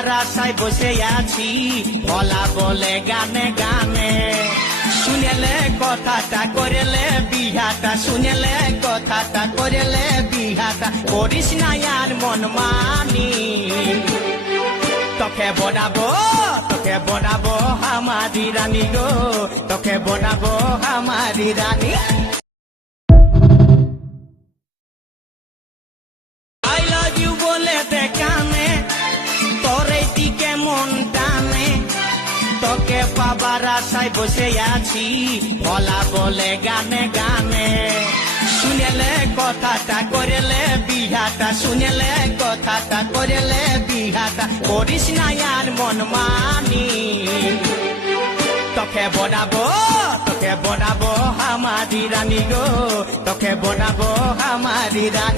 পাবার আশায় বসে আছি ভোলা বলে গানে গানে শুনেলে কথাটা করেলে বিহাটা শুনেলে কথাটা করেলে বিহাটা করিস না আর মন মানি তোকে বনাবো আমারি রানী গো তোকে বনাবো আমারি রানী আই লাভ ইউ বলে দেখানে তোরে দিকে মন টানে তোকে পাবার আশায় বসে আছি ভোলা বলে গানে গানে শুনেলে কথাটা করেলে বিহাটা শুনেলে কথাটা করেলে বিহাটা করিস না আর মন মানি তোকে বনাবো আমারি রানী গো তোকে বনাবো আমারি রানী